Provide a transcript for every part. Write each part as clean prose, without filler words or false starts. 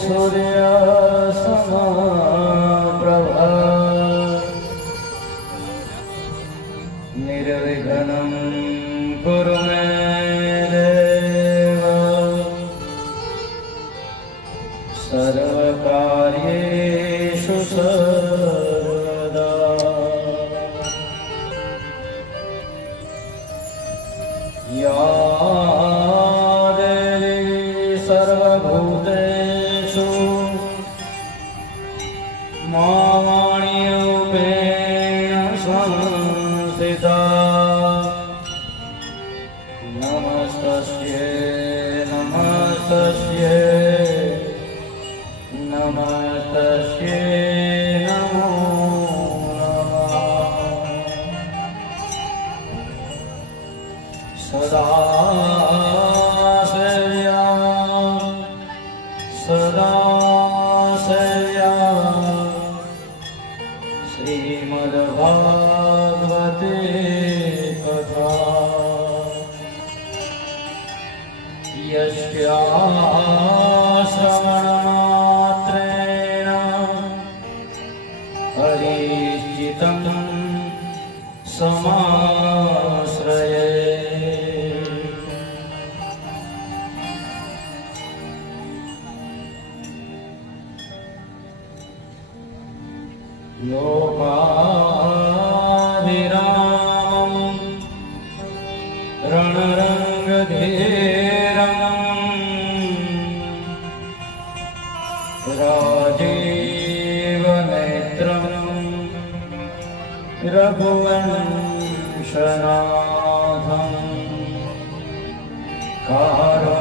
सूर्य समप्रभा निर्विघ्नं कुरु मे देव सर्वकार्येषु सर्वदा। या देवी सर्वभूतेषु मावाणिरूपेण संस्थिता नमस्तस्यै नमस्तस्यै नमस्तस्यै नमो नमः। सदा सेव्या सदा सेव्या श्रीमद्भागवते कथा यस्याः श्रवणमात्रेण हरिश्चित्तं समाश्रये। लोकाभिरामं रणरङ्गधीरं राजीवनेत्रं रघुवंशनाथं कारुण्यरूपं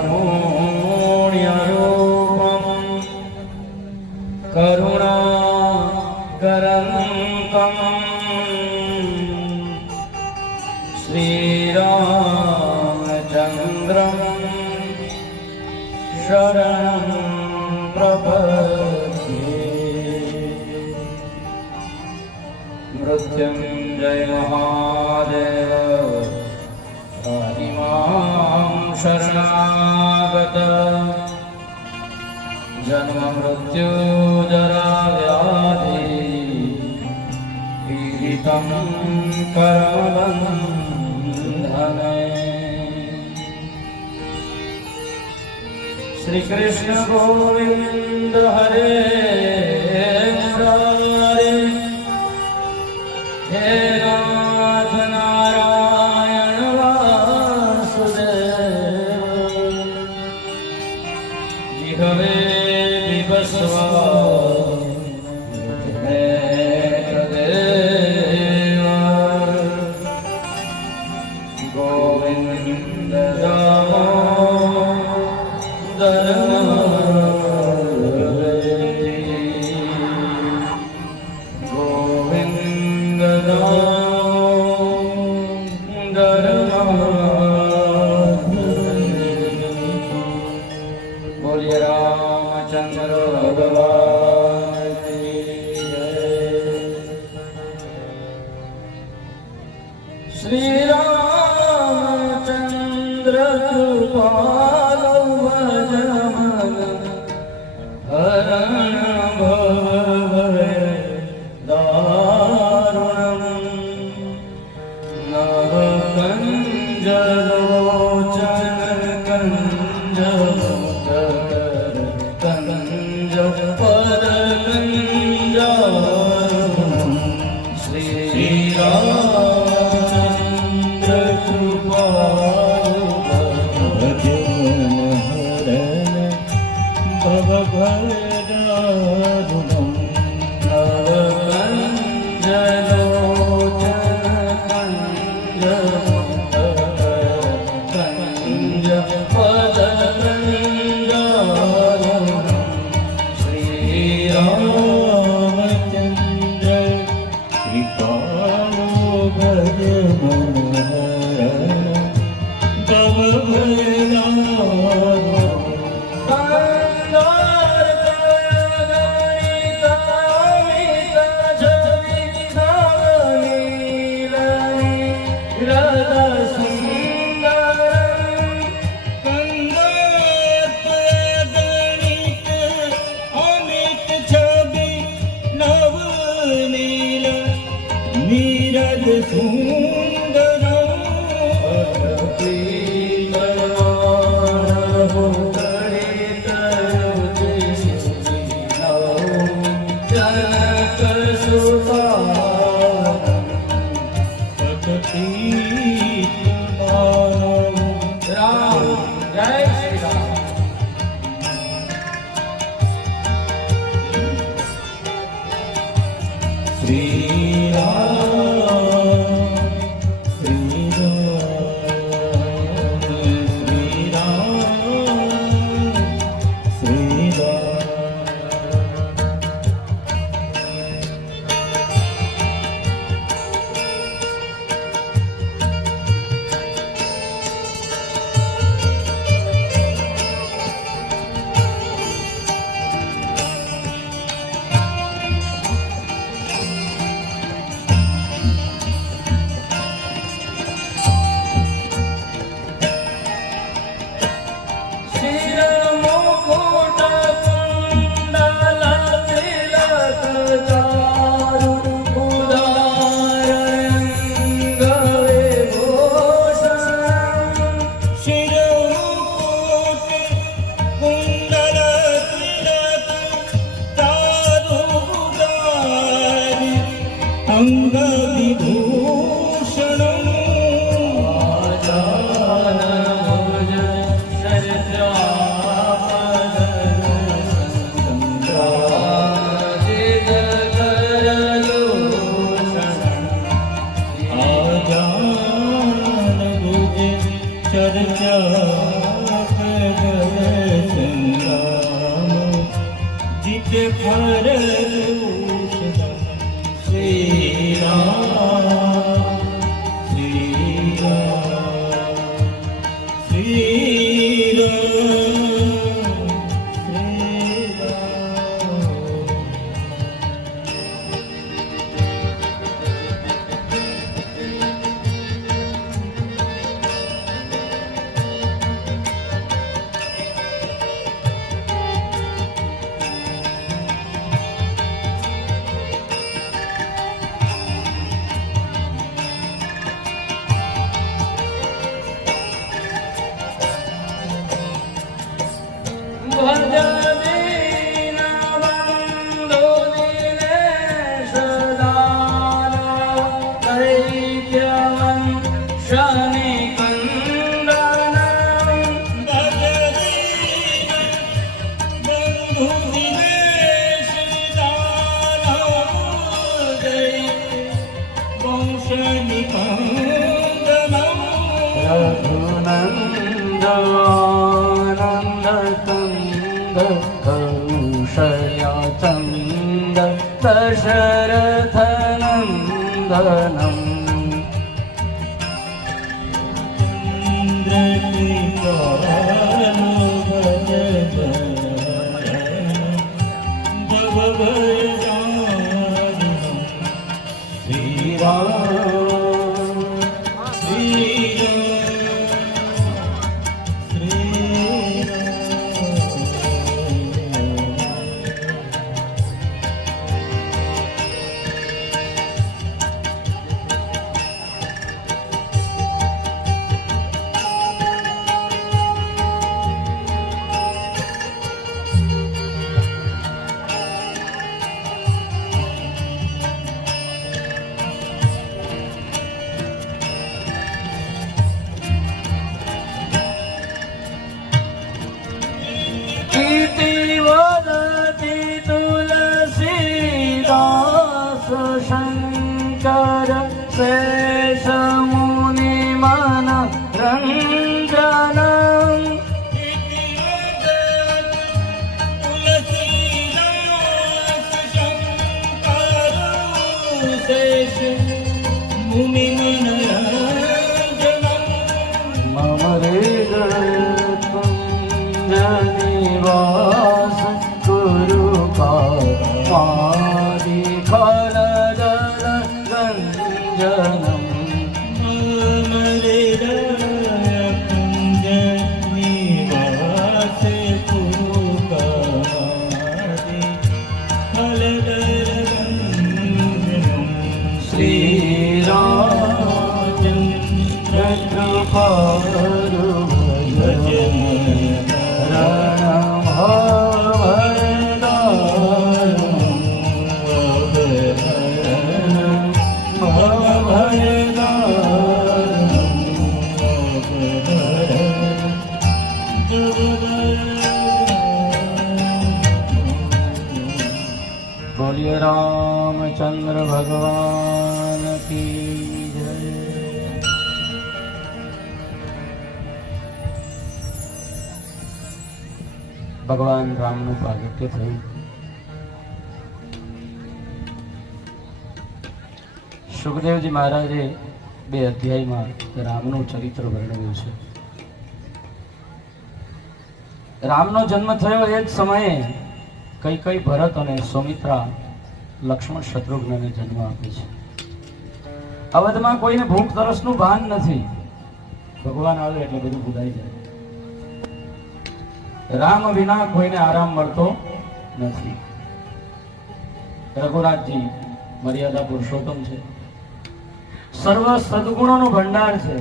करुणाकरन्तं श्रीरामचन्द्रं शरणं प्रपद्ये। मृत्युञ्जय महादेव पाहि मां शरणागत जन्म मृत्यु जरा व्याधि पीडितं कर्मबन्धने। श्री कृष्ण गोविंद हरे मुरारे हे नाथ नारायण वासुदेव जिह्वे बिभस्व नेत्रदेव गोविंद गोविंद बोलिए रामचंद्र भगवान की जय। श्री रामचंद्र कृपालु भजमन हरण भव दारुणं नव कंजलोचन कंजमुदकर कंज पद कंजारुणं श्री रामचंद्र कृपालु भजमन हरण भव दारुणं नव कंजलोचन कंज पद कंजारुणं श्रीरामचन्द्र कृपालु भजमन हरण भव Radha Sundaram Kanda જય શ્રી રામ. શ્રી રામ શ્રી રામ શ્રી રામ શ્રી રામ. कौशल्याचन्द दशरथनन्दनम् रामचंद्र भगवान की जय। ભગવાન રામનું પ્રાગટ્ય થયું. સુખદેવજી મહારાજે 2 અધ્યાયમાં રામનું ચરિત્ર વર્ણવ્યું છે. રામનો જન્મ થયો એ જ સમયે કઈ ભરત અને સૌમિત્રા લક્ષ્મણ શત્રુઘ્નને જન્મ આપે છે. અવધમાં કોઈને ભૂખ તરસનું ભાન નથી. ભગવાન આવે એટલે બધું ભૂલાઈ જાય. રામ વિના કોઈને આરામ મળતો નથી. રઘુનાથજી મર્યાદા પુરુષોત્તમ છે, સર્વ સદગુણોનો ભંડાર છે.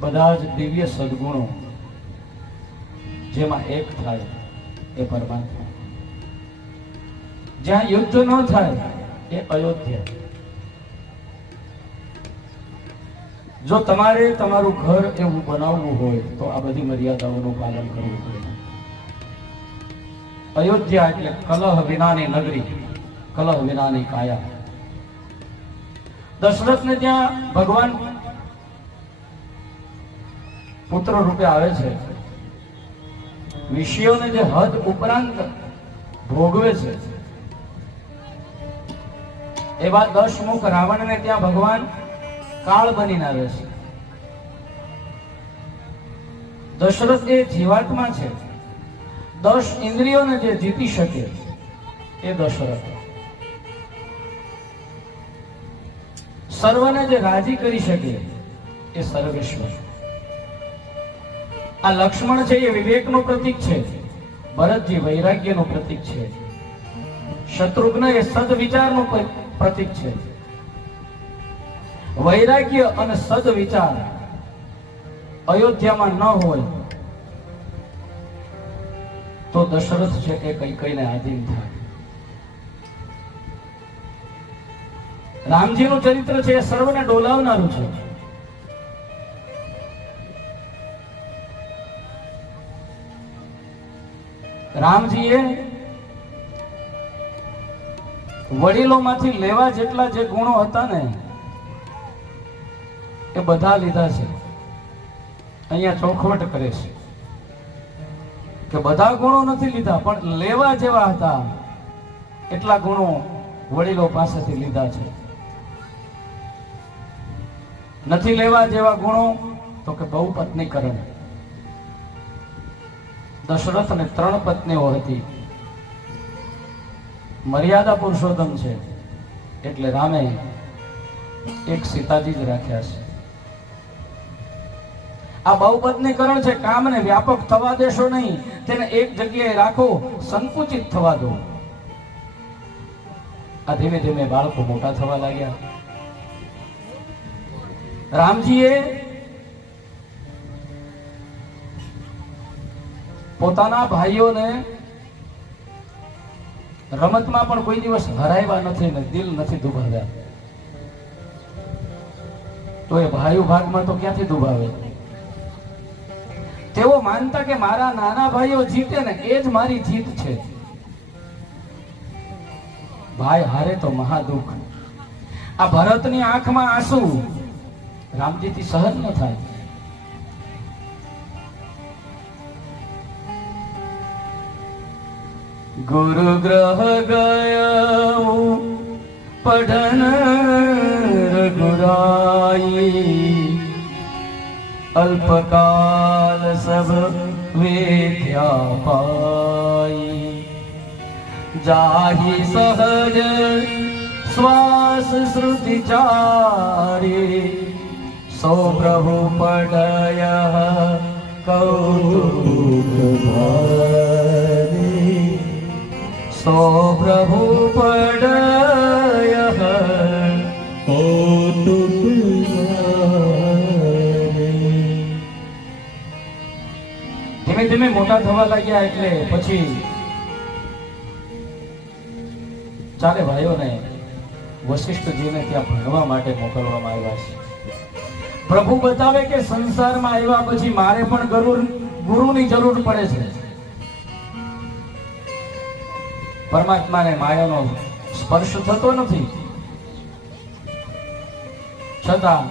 બધા જ દિવ્ય સદગુણો જેમાં એક થાય એ પરમાત્મા. જ્યાં યુદ્ધ ન થાય એ અયોધ્યા. જો તમારે તમારું ઘર એવું બનાવવું હોય તો આ બધી મર્યાદાઓનું પાલન કરવું પડે. અયોધ્યા એટલે કલહ વિનાની નગરી, કલહ વિનાની કાયા. દશરથને ત્યાં ભગવાન પુત્ર રૂપે આવે છે. વિષયોને જે હદ ઉપરાંત ભોગવે છે એવા 10 મુખ રાવણને ત્યાં ભગવાન કાળ બનીને આવે છે. દશરથ એ જીવાત્મા છે. 10 ઇન્દ્રિયોને જે જીતી શકે એ દશરથ. સર્વને જે રાજી કરી શકે એ સર્વેશ્વર. આ લક્ષ્મણ છે એ વિવેકનું પ્રતીક છે. ભરતજી વૈરાગ્યનું પ્રતીક છે. શત્રુઘ્ન એ સદવિચારનું પ્રતીક છે. વૈરાગ્ય અને સદવિચાર અયોધ્યામાં ન હોય તો દશરથ છે એ કઈને આધીન થાય. રામજીનું ચરિત્ર છે એ સર્વને ડોલાવનારું છે. રામજીએ વડીલોમાંથી લેવા જેટલા જે ગુણો હતા ને એ બધા લીધા છે. અહીંયા ચોખવટ કરે છે કે બધા ગુણો નથી લીધા, પણ લેવા જેવા હતા એટલા ગુણો વડીલો પાસેથી લીધા છે. નથી લેવા જેવા ગુણો તો કે બહુ પત્નીકરણ. દશરથને 3 પત્નીઓ હતી. મર્યાદા પુરુષોત્તમ છે એટલે રામે એક સીતાજી જ રાખ્યા છે. આ બહુપત્નીકરણ છે. કામને વ્યાપક થવા દેશો નહીં, તેને એક જગ્યાએ રાખો, સંકુચિત થવા દો. આ ધીમે ધીમે બાળકો મોટા થવા લાગ્યા. રામજીએ પોતાના ભાઈઓને રમતમાં પણ કોઈ દિવસ હરાવ્યા નથી ને દિલ નથી દુભાવ્યા. તો એ ભાઈઓ ભાગમાં તો ક્યાંથી દુભાવે? તેઓ માનતા કે મારા નાના ભાઈઓ જીતે ને એ જ મારી જીત છે. ભાઈ હારે તો મહાદુખ. આ ભરતની આંખમાં આંસુ રામજીથી સહન ન થાય. गुरु ग्रह गयो पढ़न रघुराई, अल्पकाल सब विद्या पाई। जाहि सहज श्वास श्रुति चारी, सो प्रभु पढ़य कौतुक भारी। सो प्रभु पढ़य कौतुक भारी। ધીમે ધીમે મોટા થવા લાગ્યા એટલે પછી ચારે ભાઈઓને વશિષ્ઠજીને ત્યાં ભણવા માટે મોકલવામાં આવ્યા છે. પ્રભુ બતાવે કે સંસારમાં આવ્યા પછી મારે પણ ગુરુની જરૂર પડે છે. પરમાત્માને માયાનો સ્પર્શ થતો નથી, છતાં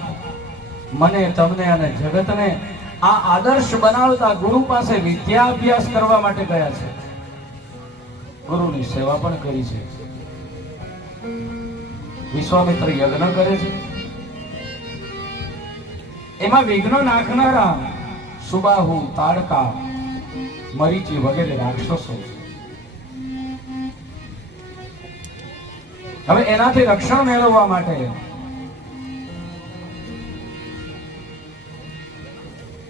મને, તમને અને જગતને આ આદર્શ બનાવતા ગુરુ પાસે વિદ્યા અભ્યાસ કરવા માટે ગયા છે. ગુરુની સેવા પણ કરી છે. વિશ્વામિત્ર યજ્ઞ કરે છે, એમાં વિઘ્ન નાખનારા સુબાહુ, તાડકા, મરીચી વગેરે રાક્ષસો છે. હવે એનાથી રક્ષણ મેળવવા માટે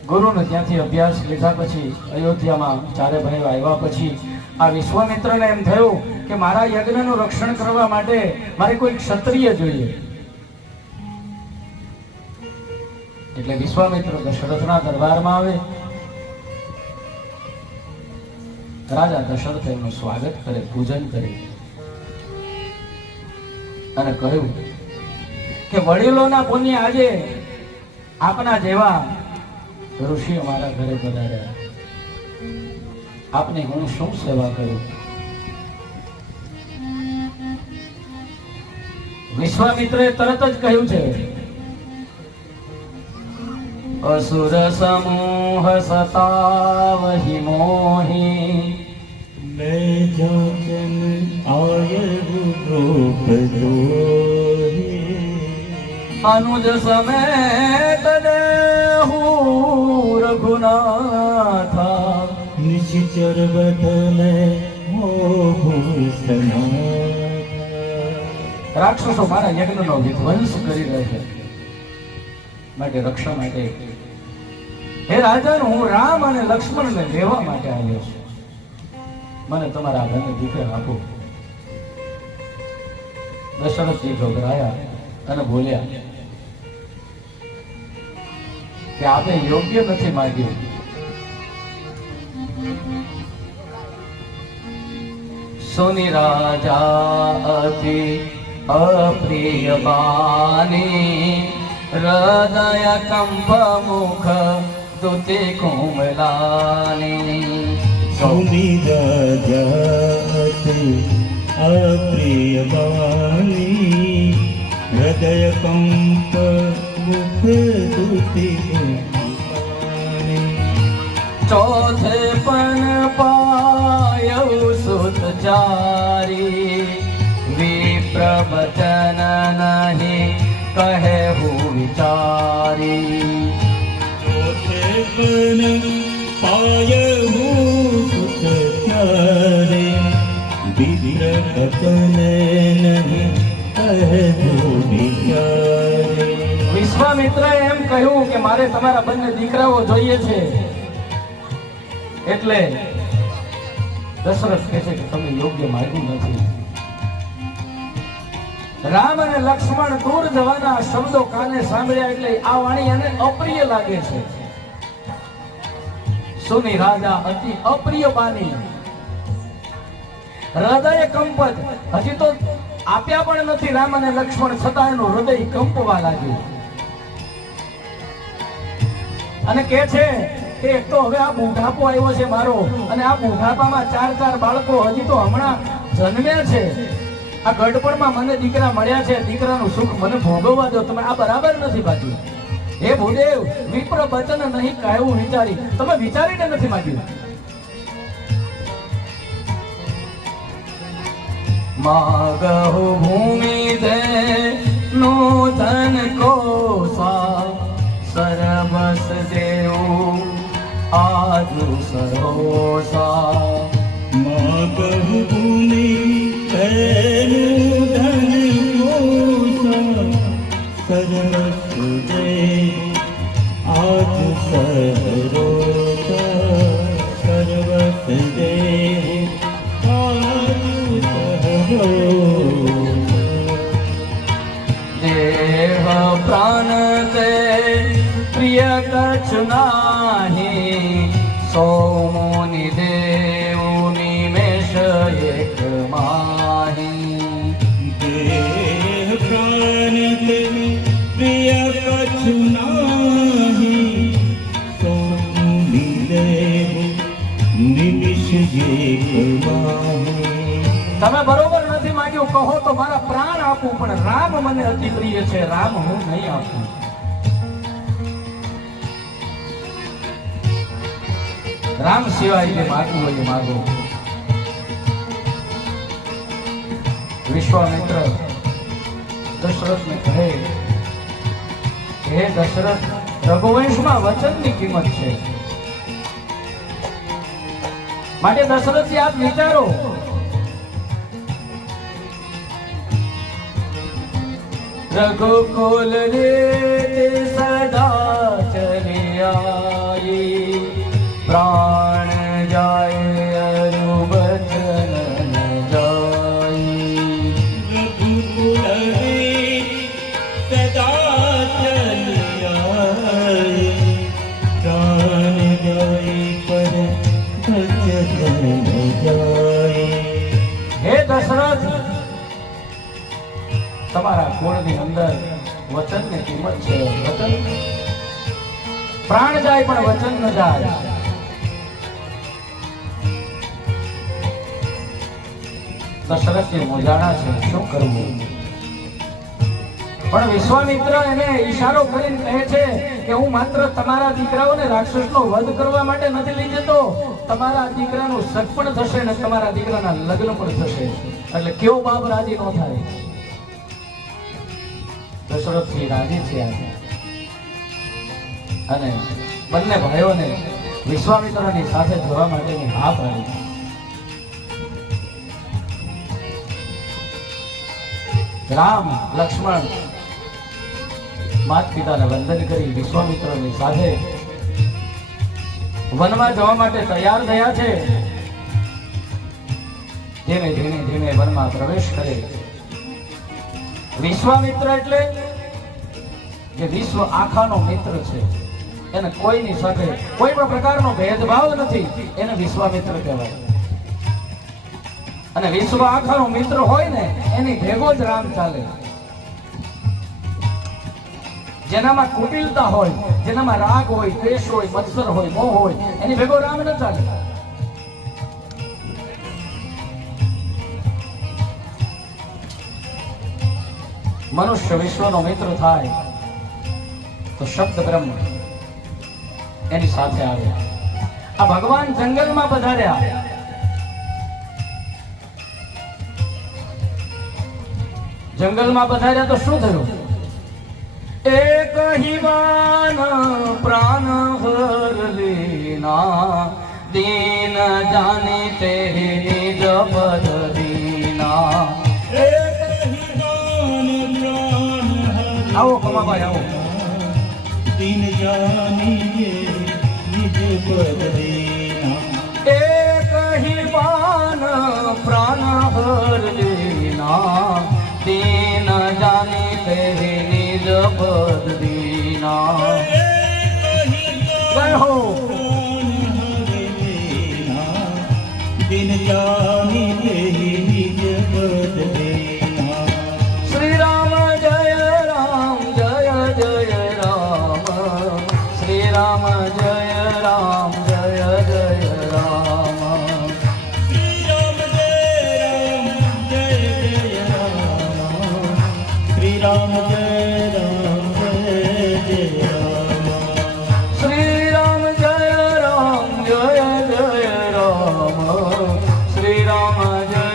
ગુરુને ત્યાંથી અભ્યાસ લીધા પછી અયોધ્યામાં ચારે ભાઈઓ આવ્યા પછી આ વિશ્વામિત્રને એમ થયું કે મારા યજ્ઞનું રક્ષણ કરવા માટે મારે કોઈ ક્ષત્રિય જોઈએ. એટલે વિશ્વામિત્ર દશરથના દરબારમાં આવે. રાજા દશરથ એમનું સ્વાગત કરે, પૂજન કરે અને કહ્યું કે વડીલોના પુણ્ય આજે આપના જેવા ઋષિ અમારા ઘરે પધાર્યા, આપને હું શું સેવા કરું? વિશ્વામિત્રે તરત જ કહ્યું છે, અસુર સમૂહ સતાવહિ મોહી मैं जाचन आयु रूप दोहे अनुज समेत देहु रघुनाथा निश्चर बदले मोह રાક્ષસો મારા યજ્ઞનો વિધ્વંસ કરી રહ્યા છે, માટે રક્ષા માટે હે રાજન, હું રામ અને લક્ષ્મણને લેવા માટે આવ્યો છું. મને તમારા બંને દીકરા આપો. દશરથજી ગભરાયા અને બોલ્યા કે આપે યોગ્ય નથી માંગ્યું. સુની રાજા અતિ અપ્રિય બાની હૃદય કંપ મુખ દુતિ કોમલાની. सुनि राजाते अप्रिय वाणी हृदय कंप मुख दुति चौथे पन पायौ सुतचारी विप्र वचन नहीं कहु विचारी. चौथे पन पायहु सुतचारी विप्र वचन नहीं कहु विचारी. વિશ્વામિત્રએ એમ કહ્યું કે મારે તમારા બંને દીકરાઓ જોઈએ છે. એટલે દશરથ કહે છે કે તમે યોગ્ય માગ્યું નથી. રામ અને લક્ષ્મણ દૂર જવાના શબ્દો કાને સાંભળ્યા એટલે આ વાણી એને અપ્રિય લાગે છે. સુની રાજા અતિ અપ્રિય બાની હૃદય કંપત. હજી તો આપ્યા પણ નથી રામ અને લક્ષ્મણ, છતાં એનું હૃદય કંપવા લાગ્યું અને કે છે કે એક તો હવે આ બુઢાપો આવ્યો છે મારો, અને આ બુઢાપામાં 4 બાળકો હજી તો હમણાં જન્મ્યા છે. આ ગઢપણમાં મને દીકરા મળ્યા છે, દીકરાનું સુખ મને ભોગવવા દો તમે. આ બરાબર નથી બાજુ. હે ભૂદેવ, વિપ્ર વચન નહીં કહેવું વિચારી. તમે વિચારીને નથી માંગ્યું. માગહુ ભૂમિ દે નૂતન કોસા સરબસ દેવું આજુ સરોસા. मागहु भूमि तैनु धन कोसा सरस दे आज सरोसा सर्वस दे आज सरोसा. देह प्राण ते प्रिय कछु नाही सौ मुनि देव निमेष एक माही. देह प्राण ते प्रिय कछु नाही सोनी देव निमिष एक माही. તમે બરોબર નથી માંગ્યું, કહો તો મારા પ્રાણ આપું, પણ રામ મને અતિ પ્રિય છે, રામ હું નહીં આપું. રામ સિવાય જે માગવું હોય એ માગો. વિશ્વામિત્ર દશરથને કહે, હે દશરથ, રઘુવંશમાં વચનની કિંમત છે, માટે દશરથજી આપ વિચારો. રઘુકુલ રે સદા ચલી આઈ, પ્રાણ જાય અરુ વચન ન જાય. રઘુકુલ રે સદા ચલિયાએ, પ્રાણ જાય પર વચન ન જાય. હે દશરથ, તમારા કુળની અંદર વચનની કિંમત છે. વચન પ્રાણ જાય પણ વચન ન જાય. દશરથજી મૂંઝાણા છે, શું કરવું? પણ વિશ્વામિત્ર એને ઈશારો કરીને કહે છે કે હું માત્ર તમારા દીકરાઓને રાક્ષસનો વધ કરવા માટે નથી લઈ જતો, તમારા દીકરાનું સત પણ થશે ને તમારા દીકરાના લગ્ન પણ થશે. એટલે કેવો બાપ રાજી ન થાય? દશરથજી રાજી થયા અને બંને ભાઈઓને વિશ્વામિત્રની સાથે જવા માટેની હા પાડી. રામ લક્ષ્મણ માતા પિતાને વંદન કરી વિશ્વામિત્રની સાથે વનમાં જવા માટે તૈયાર થયા છે. ધીમે ધીમે ધીમે વનમાં પ્રવેશ કરે. વિશ્વામિત્ર એટલે જે વિશ્વ આખાનો મિત્ર છે, એને કોઈની સાથે કોઈ પણ પ્રકારનો ભેદભાવ નથી, એને વિશ્વામિત્ર કહેવાય. અને વિશ્વ આખાનો મિત્ર હોય ને એની ભેગો જ રામ ચાલે. જેનામાં કુટિલતા હોય, જેનામાં રાગ હોય, દ્વેષ હોય, મત્સર હોય, મોહ હોય, એની ભેગો રામ ન ચાલે. મનુષ્ય વિશ્વનો મિત્ર થાય તો શબ્દ બ્રહ્મ એની સાથે આવે. આ ભગવાન જંગલમાં પધાર્યા. જંગલમાં પધાર્યા તો શું થયું? એક હિવાન પ્રાણ હર લેના, દીન જાની તે નિજ પદ દીના. આવો કમાભાઈ આવો. દિન જાની નિજ પદ દેના, એક હિવાન પ્રાણ હર લેના, દીન જાની તે નિજ પદ દીના. જય હો. દિન જાની નિજ પદ દેના. શ્રી રામ જય રામ, જય જય રામ. શ્રી રામ જય રામ, જય જય રામ. શ્રી રામ જય રામ, જય જય રામ. શ્રી રામ જય રામ, જય જય રામ. શ્રી રામ જય રામ, જય જય રામ. શ્રી રામ જય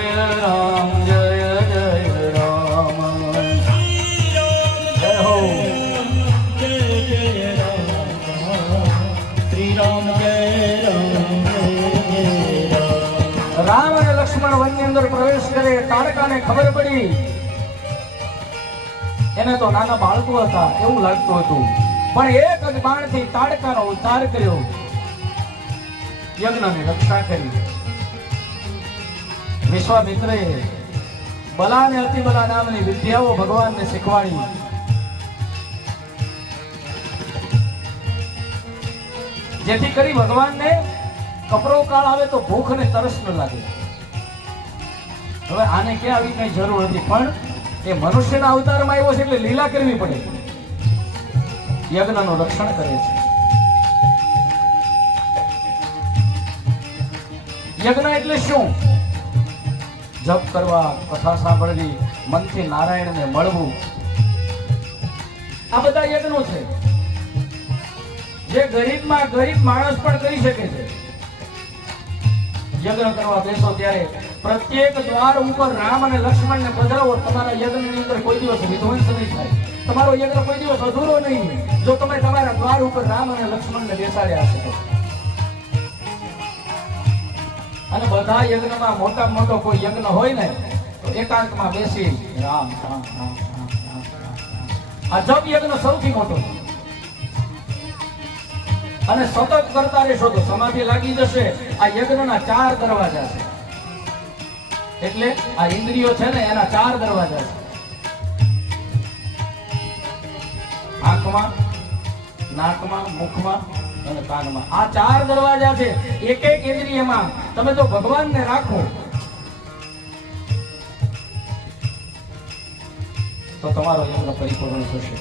રામ, જય જય રામ. જય હો. જય જય રામ. શ્રી રામ જય રામ, જય જય રામ. રામ અને લક્ષ્મણ વનની અંદર પ્રવેશ કરે. તારકાને ખબર પડી. એને તો નાના બાળકો હતા એવું લાગતું હતું, પણ એક જ બાણથી તાડકાનો ઉદ્ધાર કર્યો, યજ્ઞની રક્ષા કરી. વિશ્વામિત્રએ બલા અને અતિબલા નામની વિદ્યાઓ ભગવાનને શીખવાડી. જેથી કરી ભગવાનને કપરો કાળ આવે તો ભૂખ અને તરસ ન લાગે. હવે આને ક્યાં આવી કઈ જરૂર હતી, પણ એ મનુષ્યના અવતારમાં આવ્યો છે એટલે લીલા કરવી પડે. યજ્ઞનું રક્ષણ કરે છે. યજ્ઞ એટલે શું? જપ કરવા, કથા સાંભળવી, મનથી નારાયણને મળવું, આ બધા યજ્ઞો છે જે ગરીબમાં ગરીબ માણસ પણ કરી શકે છે. યજ્ઞ કરવા બેસો ત્યારે પ્રત્યેક દ્વાર ઉપર રામ અને લક્ષ્મણને પધરાવો. તમારા યજ્ઞની અંદર કોઈ દિવસ વિધ્વંસ નહીં થાય, તમારો યજ્ઞ કોઈ દિવસ અધૂરો નહીં જો તમે તમારા દ્વાર ઉપર રામ અને લક્ષ્મણને બેસાડ્યા હશે તો. અને બધા યજ્ઞમાં મોટામાં મોટો કોઈ યજ્ઞ હોય ને તો એકાંતમાં બેસી રામ રામ રામ રામ રામ રામ. આ જપ યજ્ઞ સૌથી મોટો છે. અને સતત કરતા રહેશો તો સમાધિ લાગી જશે. આ યજ્ઞના 4 દરવાજા છે. એટલે આ ઇન્દ્રિયો છે ને એના 4 દરવાજા છે. આંખમાં, નાકમાં, મુખમાં અને કાનમાં. આ 4 દરવાજા છે. એક એક ઇન્દ્રિયમાં તમે જો ભગવાનને રાખો તો તમારો યજ્ઞ પરિપૂર્ણ થશે.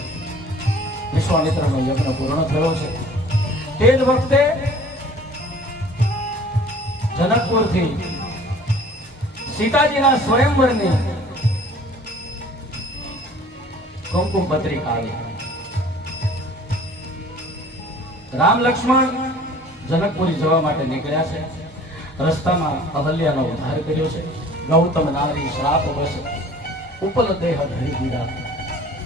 વિશ્વામિત્રનો યજ્ઞ પૂર્ણ થયો છે. તે જ વખતે જનકપુરથી સીતાજીના સ્વયંવરની કુમકુમ પત્રિકા આવી. રામ લક્ષ્મણ જનકપુરી જવા માટે નીકળ્યા છે. રસ્તામાં અહલ્યાનો ઉદ્ધાર કર્યો છે. ગૌતમ નારી શ્રાપ બસ ઉપલ દેહ ધરી દીધા,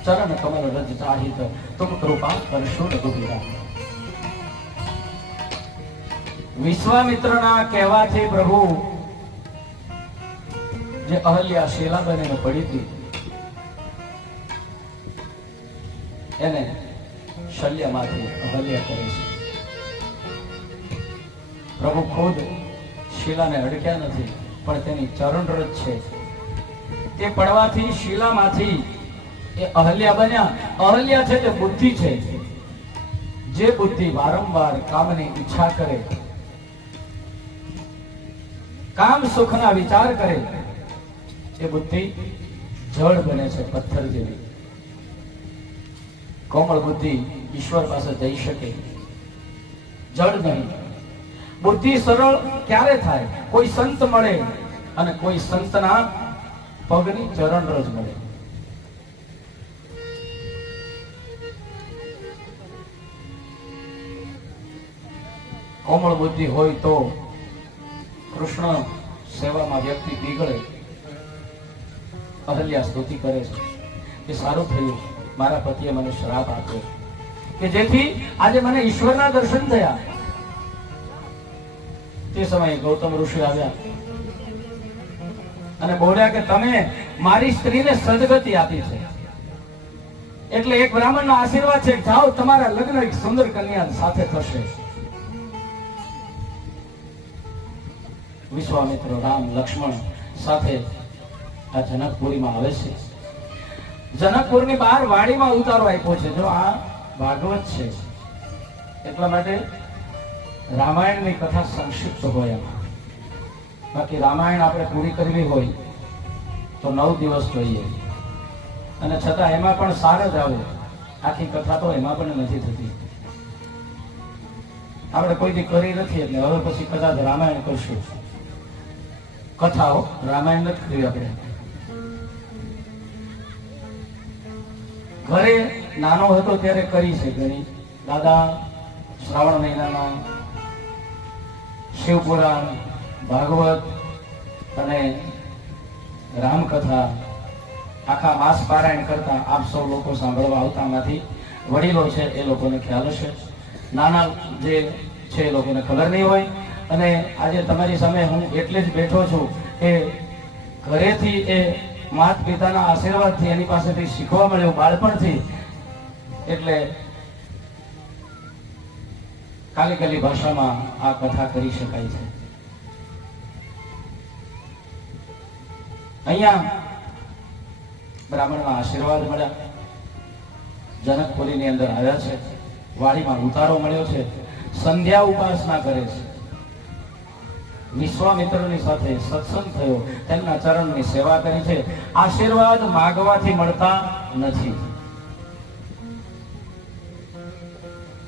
ચરણ કમલ રજ ચાહિત તુમ કૃપા કરશો રઘુવીરા. વિશ્વામિત્રના કહેવાથી પ્રભુ જે અહલ્યા શીલાબેનને પડી હતી એને શલ્યમાંથી અહલ્યા કરે છે. પ્રભુ ખુદ શીલાને અડક્યા નથી પણ તેની ચરણરજ છે. તે પડવાથી શીલામાંથી એ અહલ્યા બન્યા. અહલ્યા છે તે બુદ્ધિ છે. જે બુદ્ધિ વારંવાર કામની ઈચ્છા કરે, કામ સુખના વિચાર કરે, એ બુદ્ધિ જળ બને છે, પથ્થર જેવી. કોમળ બુદ્ધિ ઈશ્વર પાસે જઈ શકે, જળ નહીં. બુદ્ધિ સરળ ક્યારે થાય? કોઈ સંત મળે અને કોઈ સંતના પગની ચરણરજ મળે. કોમળ બુદ્ધિ હોય તો કૃષ્ણ સેવામાં વ્યક્તિ પીગળે. અહલ્યા સ્તુતિ કરે છે કે સારું થયું મારા પતિએ મને શ્રાપ આપ્યો કે જેથી આજે મને ઈશ્વરના દર્શન થયા. તે સમયે ગૌતમ ઋષિ આવ્યા અને બોલ્યા કે તમે મારી સ્ત્રીને સદગતિ આપી છે એટલે એક બ્રાહ્મણના આશીર્વાદ છે, જાઓ તમારા લગ્ન એક સુંદર કન્યા સાથે થશે. વિશ્વામિત્ર રામ લક્ષ્મણ સાથે આ જનકપુરીમાં આવે છે. જનકપુરની બહાર વાડીમાં ઉતારો આપ્યો છે. જો આ ભાગવત છે એટલા માટે રામાયણની કથા સંક્ષિપ્ત હોય એમાં. બાકી રામાયણ આપણે પૂરી કરવી હોય તો 9 દિવસ જોઈએ અને છતાં એમાં પણ સાર જ આવે. આખી કથા તો એમાં પણ નથી થતી. આપણે કોઈ દી કરી નથી એટલે હવે પછી કદાચ રામાયણ કરશું. કથાઓ રામાયણ નથી કરી. આપણે ઘરે નાનો હતો ત્યારે કરી છે ઘણી. દાદા શ્રાવણ મહિનામાં શિવપુરાણ, ભાગવત અને રામકથા આખા માસ પારાયણ કરતા આપ સૌ લોકો સાંભળવા આવતા. માંથી વડીલો છે એ લોકોને ખ્યાલ હશે, નાના જે છે એ લોકોને ખબર નહીં હોય. અને આજે તમારી સામે હું એટલે જ બેઠો છું કે ઘરેથી એ માત પિતાના આશીર્વાદથી એની પાસેથી શીખવા મળ્યું બાળપણથી. એટલે કાલી ભાષામાં આ કથા કરી શકાય છે. અહીંયા બ્રાહ્મણના આશીર્વાદ મળ્યા. જનકપુરીની અંદર આવ્યા છે. વાડીમાં ઉતારો મળ્યો છે. સંધ્યા ઉપાસના કરે છે. વિશ્વામિત્રની સાથે સત્સંગ થયો, તેમના ચરણની સેવા કરી છે. આશીર્વાદ માગવાથી મળતા નથી.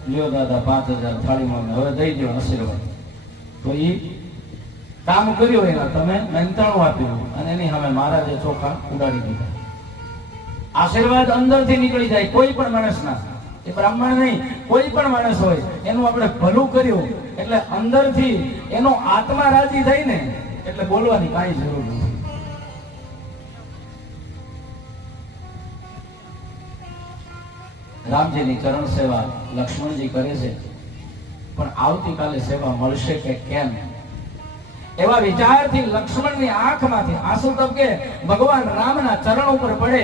લ્યો દાદા 5000 થાળીમાં હવે દઈ દો આશીર્વાદ. તો એ કામ કર્યું એના તમે મહેનતાણું આપ્યું અને એની સામે મહારાજે ચોખા ઉડાડી દીધા. આશીર્વાદ અંદરથી નીકળી જાય કોઈ પણ માણસના, એ બ્રાહ્મણ નહીં, કોઈ પણ માણસ હોય એનું આપણે ભલું કર્યું એટલે અંદરથી એનો આત્મા રાજી થાય ને એટલે બોલવાની કાંઈ જરૂર નથી. રામજીની ચરણ સેવા લક્ષ્મણજી કરે છે, પણ આવતીકાલે સેવા મળશે કે કેમ એવા વિચારથી લક્ષ્મણની આંખમાંથી આંસુ ટપકે. ભગવાન રામના ચરણ ઉપર પડે.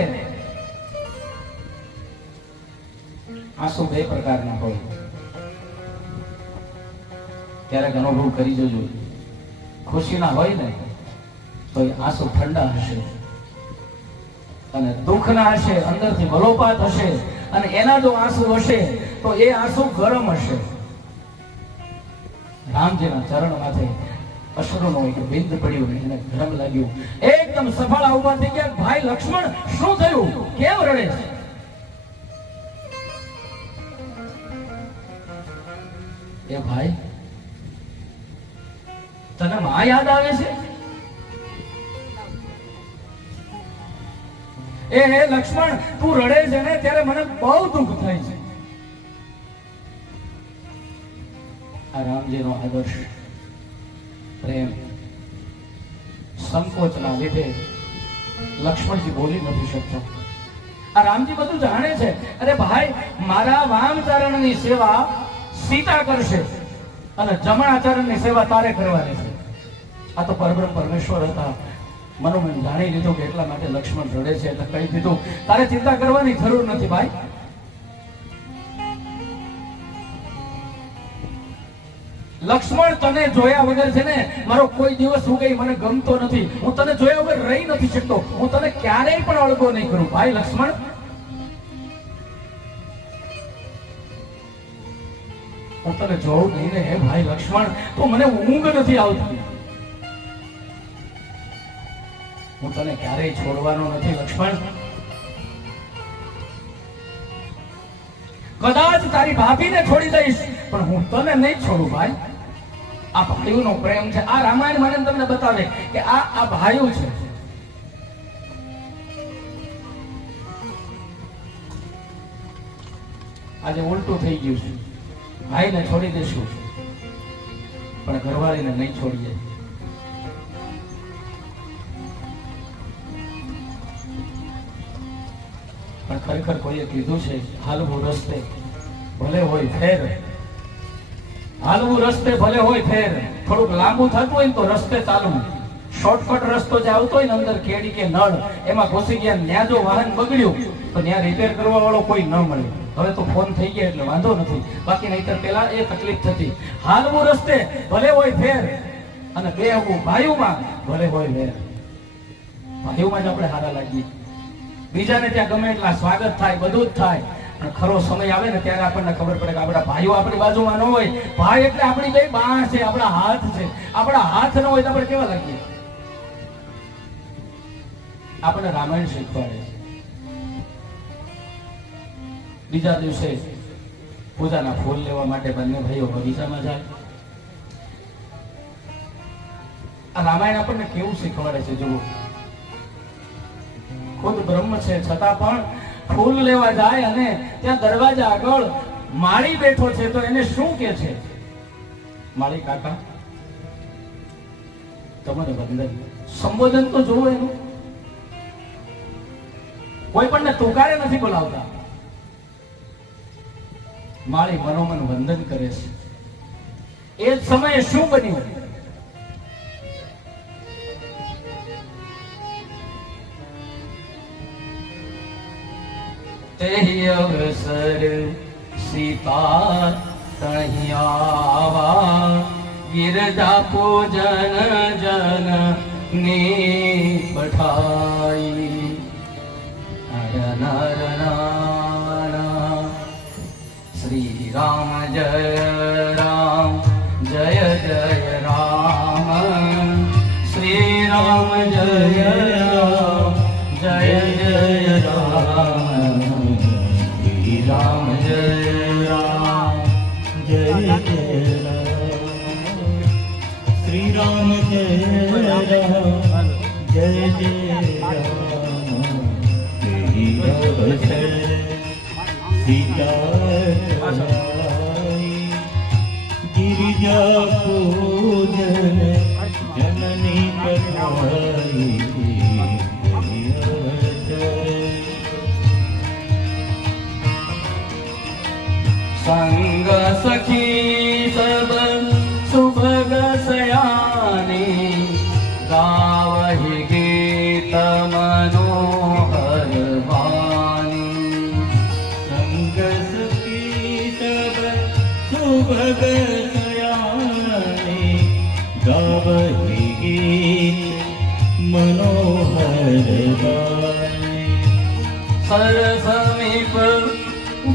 આંસુ બે પ્રકારના હોય, ક્યારેક અનુભવ કરી જોજો. ખુશીના હોય ને તો એ આંસુ ઠંડા હશે, અને દુઃખના હશે, અંદરથી બલોપાત હશે, અને એના જો આંસુ હશે તો એ આંસુ ગરમ હશે. રામજીના ચરણ માથે અશ્રુનું એક બિંદ પડ્યું ને એને ગરમ લાગ્યું. એકદમ સફળ ઉભા થઈ ગયા. ભાઈ લક્ષ્મણ, શું થયું? કેમ રડે છે? એ ભાઈ, તને માં યાદ આવે છે? એ હે લક્ષ્મણ, તું રડે છે ને ત્યારે મને બહુ દુઃખ થાય છે. આ રામજીનો આદર્શ પ્રેમ સંકોચના લીધે લક્ષ્મણજી બોલી નથી શકતા. આ રામજી બધું જાણે છે. અરે ભાઈ, મારા વામચરણની સેવા સીતા કરશે અને જમણા ચરણની સેવા તારે કરવાની છે. આ તો પરબ્રહ્મ પરમેશ્વર હતા. મનોમન જાણી લીધું કે એટલા માટે લક્ષ્મણ રડે છે એટલે કહી દીધું, તારે ચિંતા કરવાની જરૂર નથી ભાઈ. લક્ષ્મણ, તને જોયા વગર છે ને મારો કોઈ દિવસ હું કઈ મને ગમતો નથી. હું તને જોયા વગર રહી નથી શકતો. હું તને ક્યારેય પણ અળગો નહીં કરું. ભાઈ લક્ષ્મણ, હું તને જોઉં નહીં ને હે ભાઈ લક્ષ્મણ, તો મને ઊંઘ નથી આવતી. હું તને ક્યારેય છોડવાનો નથી લક્ષ્મણ. કદાચ તારી ભાભીને છોડી દઈશ પણ હું તને નહીં છોડું ભાઈ. આ ભાઈઓનો પ્રેમ છે. આ રામાયણ મને તમને બતાવે કે આ ભાઈઓ છે. આજે ઉલટું થઈ ગયું છે. ભાઈને છોડી દઈશું પણ ઘરવાળીને નહીં છોડીએ. પણ ખરેખર કોઈએ કીધું છે, હાલવું રસ્તે ભલે હોય ફેર, હાલવું રસ્તે ભલે હોય ફેર. થોડુંક લાંબુ થતું હોય ને તો રસ્તે ચાલવું. શોર્ટકટ રસ્તો જે આવતો હોય ને અંદર કેડી કે નળ એમાં ઘૂસી ગયા, ત્યાં જો વાહન બગડ્યું તો ત્યાં રિપેર કરવા વાળો કોઈ ન મળે. હવે તો ફોન થઈ ગયા એટલે વાંધો નથી, બાકી નહીતર પેલા એ તકલીફ થતી. હાલવું રસ્તે ભલે હોય ફેર, અને બેહવું ભાઈઓમાં ભલે હોય વેર. ભાઈઓમાં જ આપણે હારા લાગીએ. બીજાને ત્યાં ગમે એટલા સ્વાગત થાય, બધું જ થાય, અને ખરો સમય આવે ને ત્યારે આપણને ખબર પડે કે આપણા ભાઈઓ આપણી બાજુમાં ન હોય. ભાઈ એટલે આપણી બે બાંહ છે, આપણા હાથ છે. આપણા હાથ ન હોય તો આપણે કેવા લાગીએ? આપણને રામાયણ શીખવાડે છે. બીજા દિવસે પૂજાના ફૂલ લેવા માટે બંને ભાઈઓ બગીચામાં જાય. આ રામાયણ આપણને કેવું શીખવાડે છે જુઓ. ખુદ બ્રહ્મ છે છતાં પણ ફૂલ લેવા જાય અને ત્યાં દરવાજા આગળ માળી બેઠો છે તો એને શું કે છે? માળી કાકા, તમને વંદન. સંબોધન તો જુઓ એનું. કોઈ પણ ને તુકારે નથી બોલાવતા. માળી મનોમન વંદન કરે છે. એ જ સમયે શું બન્યું? તેહી અવસર સીતા તહીં આવા, ગિરજા પૂજન જન ની પઠાઈ. નર નાના શ્રી રામ જય રામ, જય જય રામ. શ્રી રામ જય રામ, જય જય રામ. શ્રી રામ જય રામ, જય જય રામ. શ્રી રામ जय जय राम तेरी अवसर सीता गिरिजा पूजन जननी पठाई तेरी अवसर संग सखी सब सुभग सयानी गावहि गीत मनोहर वाणी संग सखी सब सुभग सयानी गावहि गीत मनोहर वाणी सर समीप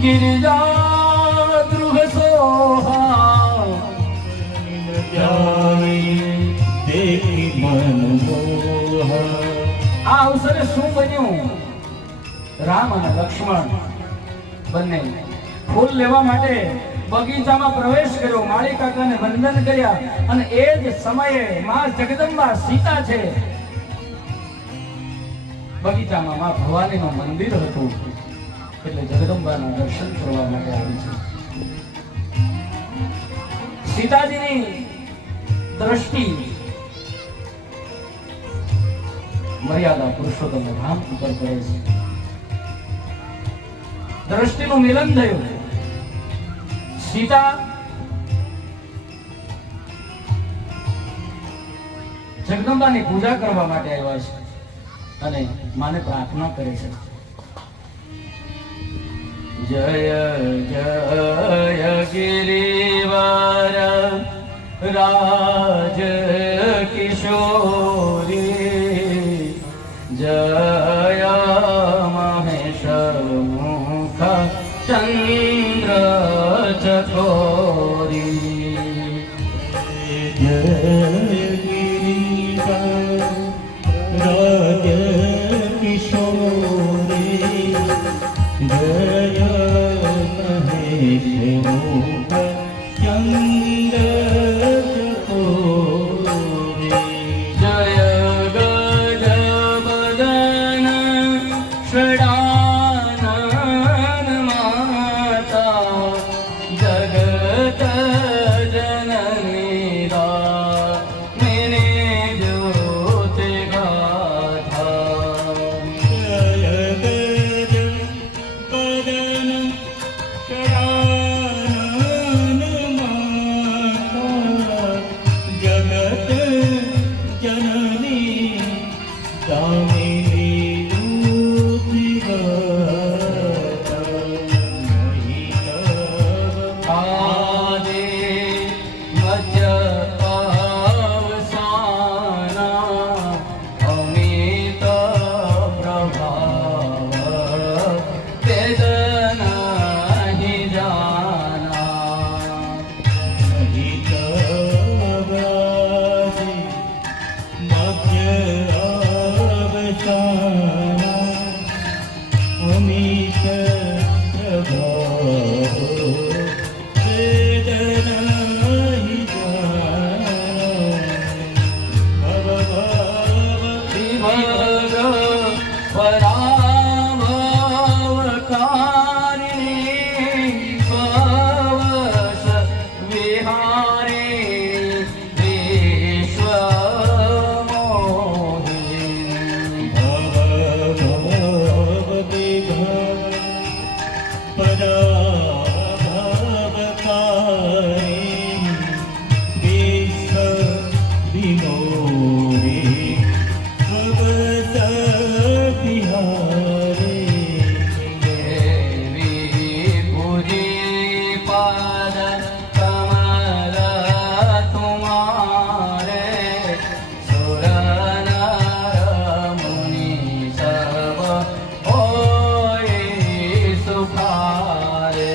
गिरिजा द्रुह सोहा દેખી મન મોહા આ અવસરે શું બન્યું? રામ અને લક્ષ્મણ બંને ફૂલ લેવા માટે બગીચામાં પ્રવેશ કર્યો, માળી કાકાને વંદન કર્યા અને એ જ સમયે માં જગદંબા સીતા છે બગીચામાં માં ભવાનીનું મંદિર હતું એટલે જગદંબાના દર્શન કરવા માટે આવી છે. સીતાજીની દ્રષ્ટિ મર્યાદા પુરુષોત્તમ રામ ઉપર કરે છે. દ્રષ્ટિનું મિલન થયું. સીતા જગદંબાની પૂજા કરવા માટે આવ્યા છે અને માને પ્રાર્થના કરે છે. જય જય ગિરિવર રાજ કિશોરી જય મહેશ મુખ ચંદ્ર ચકોરી જય ગિરિવર રાજ કિશોરી જય મહેશ મુખ ચંદ્ર ચકોરી જય ગજબદન ષડાનન માતા જગત જનની રામિની જ્યોતિ ગાથા જય ગજબદન ષડાનન માતા જગત જનની દામિની દૂતી ગાતા મહિતવ આદિ મધ્ય અવસાના અમિત પ્રભાવ વેદ નહીં જાના મહિતવ્રાજી મધ્ય અવસાના અમિત પ્રભાવ વેદ નહીં જાના ભવ વિભગ પરાભવકારિણી પવસ વિહારી વિશ્વમોહિની દેવી પૂજી પદ કમલ તુમારે સુર નર મુનિ સબ હોય સુખારે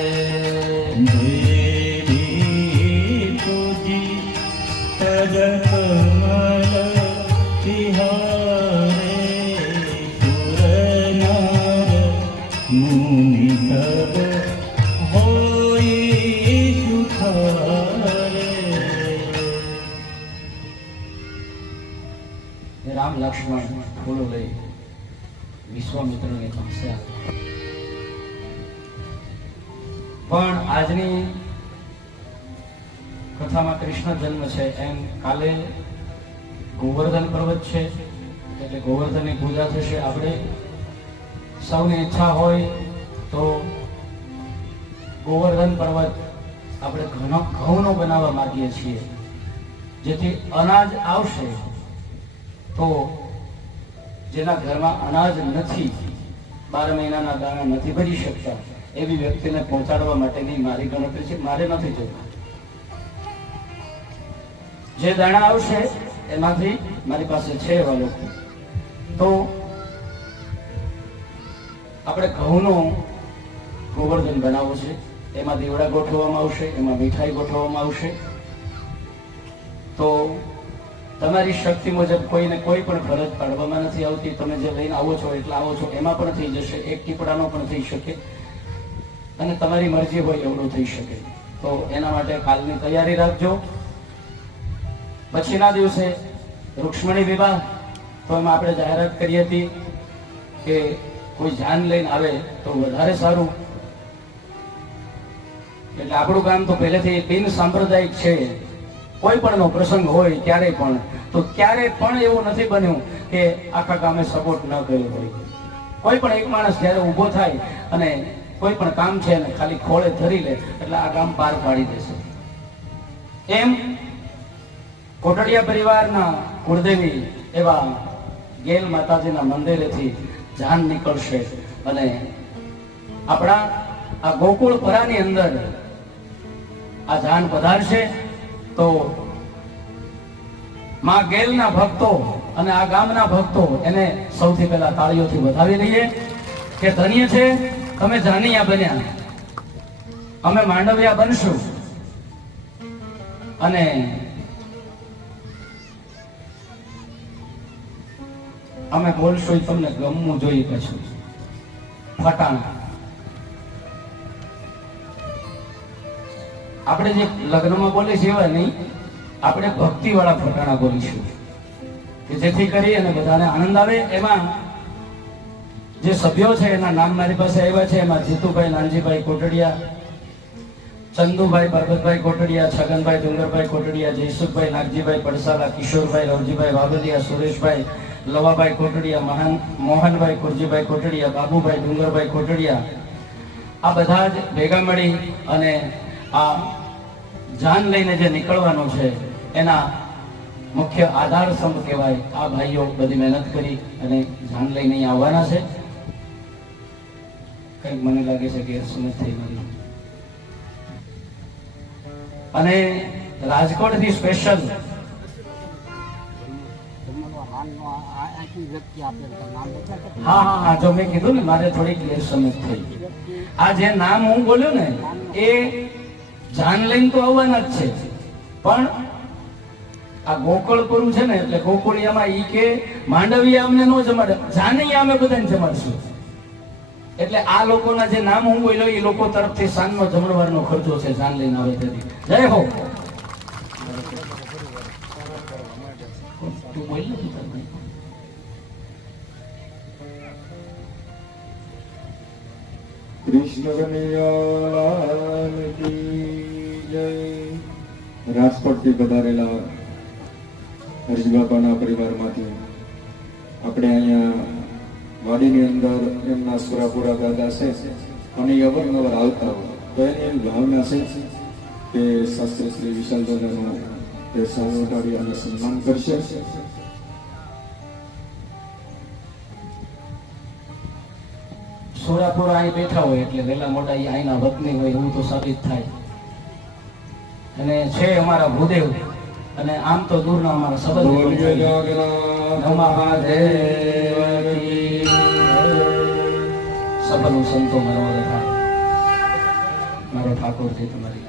મુનિ સબ હોય સુખારે રામ લક્ષ્મણ ફૂલો લઈ વિશ્વામિત્રની પાસે આવ્યા. પણ આજની કથામાં કૃષ્ણ જન્મ છે, એમ કાલે ગોવર્ધન પર્વત છે એટલે ગોવર્ધનની પૂજા થશે. આપણે સૌની ઈચ્છા હોય તો ગોવર્ધન પર્વત આપણે ઘઉંનો બનાવવા માંગીએ છીએ, જેથી અનાજ આવશે તો જેના ઘરમાં અનાજ નથી, 12 મહિનાના દાણા નથી ભરી શકતા, એવી વ્યક્તિને પહોંચાડવા માટેની મારી ગણતરી છે. મારે નથી જોતા, જે દાણા આવશે એમાંથી મારી પાસે છે એવા લોકો. તો આપણે ઘઉંનો ગોવર્ધન બનાવવું છે. એમાં દીવડા ગોઠવવામાં આવશે, એમાં મીઠાઈ ગોઠવવામાં આવશે. તો તમારી શક્તિ મુજબ કોઈને કોઈ પણ ફરજ પાડવામાં નથી આવતી. તમે જે લઈને આવો છો એટલા આવો છો, એમાં પણ થઈ જશે, એક ટીપડાનો પણ થઈ શકે, અને તમારી મરજી હોય એવડું થઈ શકે. તો એના માટે કાલની તૈયારી રાખજો. પછીના દિવસે રૂક્ષ્મણી વિવાહ, તો એમાં આપણે જાહેરાત કરી હતી કે કોઈ જાન લઈને આવે તો વધારે સારું. એટલે આપણું ગામ તો પહેલેથી બિન સાંપ્રદાયિક છે. કોઈ પણનો પ્રસંગ હોય ક્યારેય પણ, તો ક્યારેય પણ એવું નથી બન્યું કે આખા ગામે સપોર્ટ ન કર્યો હોય. કોઈ પણ એક માણસ જ્યારે ઊભો થાય અને કોઈ પણ કામ છે ને ખાલી ખોળે ધરી લે એટલે આ ગામ પાર પાડી દેશે. એમ કોટડિયા પરિવારના કુળદેવી એવા ગેલ માતાજીના મંદિરેથી જાન નીકળશે અને આપણા આ ગોકુળ પરાની અંદર આ જાન પધારશે. તો માં ગેલના ભક્તો અને આ ગામના ભક્તો એને સૌથી પહેલા તાળીઓથી વધાવી લઈએ કે ધન્ય છે તમે જાનૈયા બન્યા, અમે માંડવિયા બનશું. અને અમે બોલશું તમને ગમવું જોઈએ. પછી ફટાણા આપણે જે લગ્નમાં બોલીએ છીએ એવા નહીં, આપણે ભક્તિ વાળા ફટાણા બોલીશું કે જેથી કરી અને બધાને આનંદ આવે. એમાં જે સભ્યો છે એના નામ મારી પાસે આવ્યા છે. એમાં જીતુભાઈ નાનજીભાઈ કોટડિયા, ચંદુભાઈ પરબતભાઈ કોટડિયા, છગનભાઈ ડુંગરભાઈ કોટડિયા, જયસુખભાઈ નાગજીભાઈ પડસાલા, કિશોરભાઈ રવજીભાઈ વાવલિયા, સુરેશભાઈ લવાભાઈ કોટડિયા, મોહનભાઈ કુરજીભાઈ કોટડિયા, બાબુભાઈ ડુંગરભાઈ કોટડિયા, આ બધા જ ભેગા મળી અને આ જાન લઈને જે નીકળવાનું છે એના મુખ્ય આધાર સ્તંભ કહેવાય. આ ભાઈઓ બધી મહેનત કરી અને જાન લઈને અહીં આવવાના છે. કંઈક મને લાગે છે કે સમજ થઈ ગઈ. અને રાજકોટથી સ્પેશિયલ હા, જો મેં કીધું ને મારે થોડીક ગેરસમજ થઈ. આ જે નામ હું બોલ્યો ને એ જાન લઈને તો આવવાના જ છે, પણ આ ગોકળપુરું છે ને એટલે ગોકુળિયામાં ઈ કે માંડવિયા અમને ન જમાડે, જાનૈયા અમે બધાને જમાડશું. એટલે આ લોકોના જે નામ હું બોલ્યો એ લોકો તરફથી સાંજનો જમણવારનો ખર્ચો છે જાન લઈને આવે તેથી. જય હો. તું બોલ ને. કૃષ્ણ કનૈયાલાલ કી જય. રાજકોટથી પધારેલા હરજીબાપાના પરિવારમાંથી આપણે અહીંયા વાડીની અંદર એમના સુરાપુરા દાદા છે અને એ અવારનવાર આવતા હોય તો એની એવી ભાવના છે કે શાસ્ત્રી શ્રી વિશાલ દાદાનું તે સહકારી અને સન્માન કરશે. સુરાપુરા અહીં બેઠા હોય એટલે વહેલા મોટા એ અહીંના વતની હોય એવું તો સાબિત થાય. અને છે અમારા ભૂદેવ અને આમ તો દૂરના અમારા સંબંધ. સફળ સંતો મારો ઠાકોર છે તમારી